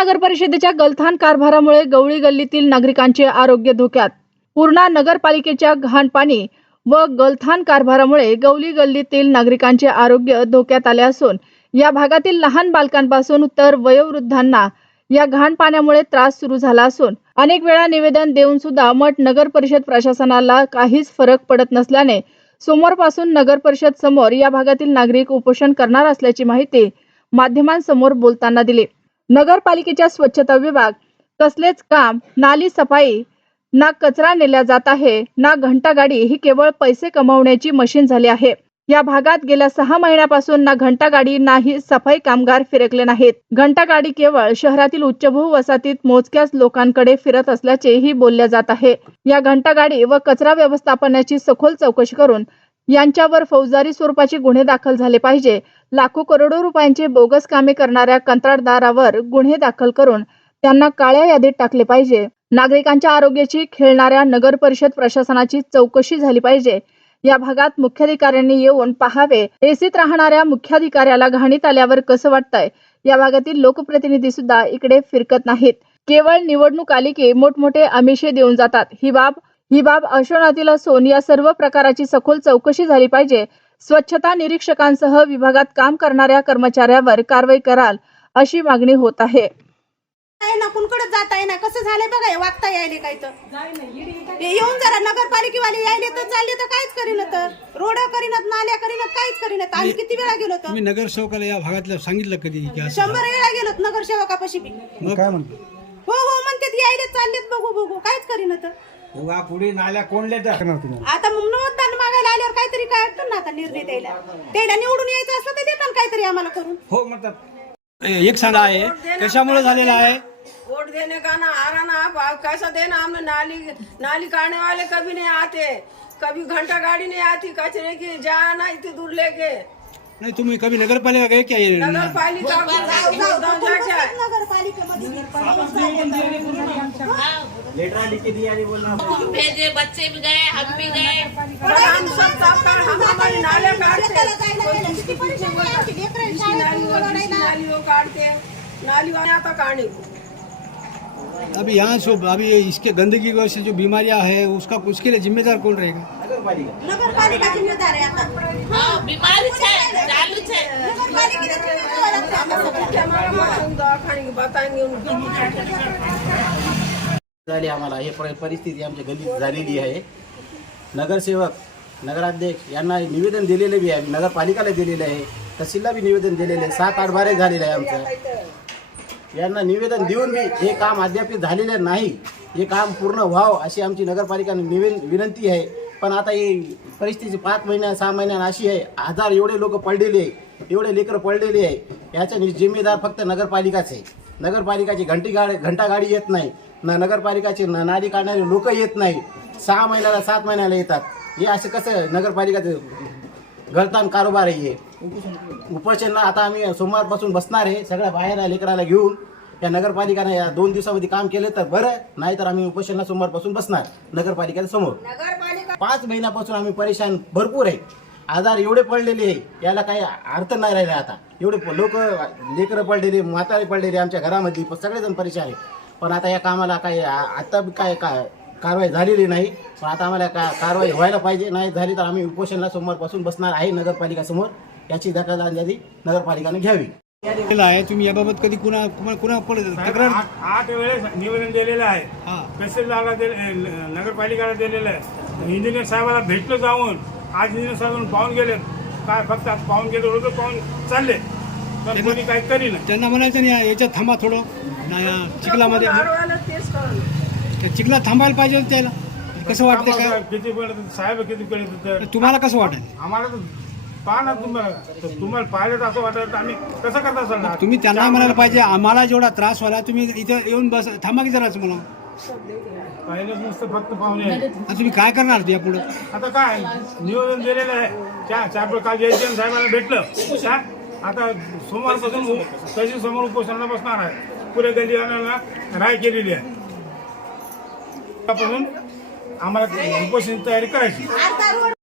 परिषदेच्या गलथान कारभारामुळे गवळी गल्लीतील नागरिकांचे आरोग्य धोक्यात. पूर्णा नगरपालिकेच्या घाण पाणी व गलथान कारभारामुळे गवली गल्लीतील नागरिकांचे आरोग्य धोक्यात आले असून या भागातील लहान बालकांपासून तर वयोवृद्धांना या घाण पाण्यामुळे त्रास सुरू झाला असून अनेक वेळा निवेदन देऊन सुद्धा मठ नगर परिषद प्रशासनाला काहीच फरक पडत नसल्याने सोमवारपासून नगर परिषद समोर या भागातील नागरिक उपोषण करणार असल्याची माहिती माध्यमांसमोर बोलताना दिली. नगरपालिकेच्या स्वच्छता विभाग कसलेच काम नाली सफाई ना कचरा नेला जात आहे ना घंटागाडी ही केवळ पैसे कमवण्याची मशीन झाली आहे. या भागात गेल्या सहा महिन्यापासून ना घंटागाडी नाही सफाई कामगार फिरकले नाहीत. घंटागाडी केवळ शहरातील उच्चभू वसाहतीत मोजक्याच लोकांकडे फिरत असल्याचेही बोलले जात आहे. या घंटागाडी व कचरा व्यवस्थापनाची सखोल चौकशी करून यांच्यावर फौजदारी स्वरूपाचे गुन्हे दाखल झाले पाहिजे. लाखो करोडो रुपयांचे बोगस कामे करणाऱ्या कंत्राटदारावर गुन्हे दाखल करून त्यांना काळ्या यादीत टाकले पाहिजे. नागरिकांच्या आरोग्याची खेळणाऱ्या नगर परिषद प्रशासनाची चौकशी झाली पाहिजे. या भागात मुख्याधिकाऱ्यांनी येऊन पाहावे. एसीत राहणाऱ्या मुख्याधिकाऱ्याला घाणीत आल्यावर कसं वाटतंय? या भागातील लोकप्रतिनिधी सुद्धा इकडे फिरकत नाहीत. केवळ निवडणूक आली की मोठमोठे आमिषे देऊन जातात. ही बाब ही बाब अशोनातील असून या सर्व प्रकाराची सखोल चौकशी झाली पाहिजे. स्वच्छता निरीक्षकांसह विभागात काम करणाऱ्या कर्मचाऱ्यावर कारवाई कराल अशी मागणी होत आहे. आहे ना कुणकडे जाता आहे ना कसं झालंय बघा हे वागता यायले काय तर. हे येऊन जरा नगरपालिकेवाले यायले तर चालले तर काहीच करीन तर. रोड करीनत नाल्या करीनत काहीच करीनत. आम्ही किती वेळा गेलो तर तुम्ही नगरसेवकाला या भागातलं सांगितलं कधी की असं शंभर वेळा गेलोत नगरसेवकापाशी. बी मग? काय म्हणतो? हो हो म्हणतात यायले चाललेत बघू बघू. काहीच करीन तर. उगा पुढे नाल्या कोणले तर? आता मग मतदान मागायला आल्यावर काहीतरी काय असतं ना आता निर्णय द्यायला. त्याला निवडून यायचं असलं तर देतात काहीतरी आम्हाला करून. हो म्हणतात. एक सांगा आहे कशामुळे झालेला आहे? वोट देने का ना आ रहा ना आप आप कैसा देना नाली नाली काटने वाले कभी नहीं आते. कभी घंटा गाड़ी नहीं आती कचरे की जाना इतनी दूर लेके नाही तुम्ही कभी नगरपालिका गए क्या ये नगर पालिका को जाके आए। नगरपालिकेमध्ये लेटर लिखी दी यानी बोलना तुम भेजे बच्चे भी गए हम भी गए पर हम सब साफ कर हम हमारी नाले काटते नाली काटते वाले आता काटने को अभी यहाँ सो अभी इसके गंदगी की वजह से जो बीमारियाँ है उसका उसके लिए जिम्मेदार कौन रहेगा? नगरपालिका जिम्मेदार आहे आता हाँ झाली आम्हाला. हे परिस्थिती आमच्या गल्लीत झालेली आहे. नगरसेवक नगराध्यक्ष यांना निवेदन दिलेले बी आहे. नगरपालिकाला दिलेलं आहे. तहसीलला बी निवेदन दिलेलं आहे. सात आठ बारे झालेलं आहे आमचं. यांना निवेदन देऊन मी हे काम अद्याप झालेले नाही. हे काम पूर्ण व्हावं अशी आमची नगरपालिकाने निवेदन विनंती आहे. पण आता ही परिस्थिती पाच महिन्या सहा महिन्यात अशी आहे. हजार एवढे लोक पडलेले आहे. एवढे लेकरं पडलेले आहे. याचा जिम्मेदार फक्त नगरपालिकाच आहे. नगरपालिकाची घंटी गाडी घंटागाडी येत नाही. न नगरपालिकाचे न नाली काढणारे लोक येत नाही. सहा महिन्याला सात महिन्याला येतात. हे असं कसं नगरपालिकाचं घडतान कारोबार आहे उपोषणला आता आम्ही सोमवारपासून बसणार आहे. सगळ्या बाहेर लेकराला घेऊन. या नगरपालिकाने या दोन दिवसामध्ये काम केलं तर बरं. नाही तर आम्ही उपोषणला सोमवारपासून बसणार नगरपालिकेच्या समोर. पाच महिन्यापासून आम्ही परेशान भरपूर आहे. आजार एवढे पडलेले आहे याला काही अर्थ नाही राहिला आता. एवढे लोक लेकरं पडलेले म्हातारे पडलेले आमच्या घरामध्ये. प- सगळेजण परेशान आहे पण आता या कामाला काही आ- आता बी काय का कारवाई झालेली नाही. पण आता आम्हाला का कारवाई व्हायला पाहिजे. नाही झाली तर आम्ही उपोषणला सोमवारपासून बसणार आहे नगरपालिकासमोर याची दखल अंदाजी नगरपालिकाने घ्यावी. आहे. तुम्ही याबाबत कधी कुणा कुणा कुणा तक्रार आठ आठ वेळेस निवेदन दिलेलं आहे. हा. तहसीलदारला दिले ए, ल- नगरपालिकेला दिलेलं आहे. इंजिनियर साहेबाला भेटलो जाऊन आज इंजिनियर साहेब पाहून गेले. काय फक्त आज पाहून गेले रोज पाहून चालले. तर कोणी काही करीना त्यांना म्हणायचं नाही याच्यात थांबा थोडं. ना चिखलामध्ये त्या चिखलात थांबायला पाहिजे होतं त्याला. कसं वाटतं काय? किती पडत साहेब किती तर तुम्हाला कसं वाटत आम्हाला तर पहा ना तुम्हाला तर तुम्हाला पाहिलं तर असं वाटत आम्ही कसं करता सर तुम्ही त्यांना म्हणायला पाहिजे आम्हाला जेवढा त्रास व्हायला तुम्ही इथं येऊन बस थांबा की जराच मला. पाहिलंच नुसतं फक्त पाहुणे. आहे. आता तुम्ही काय करणार ते यापुढं आता काय? नियोजन दिलेलं आहे. त्या चार काल जयचंद साहेबांना भेटलं. आता सोमवारपासून तहसील समोर उपोषणाला बसणार आहे पुऱ्या गल्लीवाल्याला राय केलेली आहे. त्यापासून आम्हाला उपोषणाची तयारी करायची.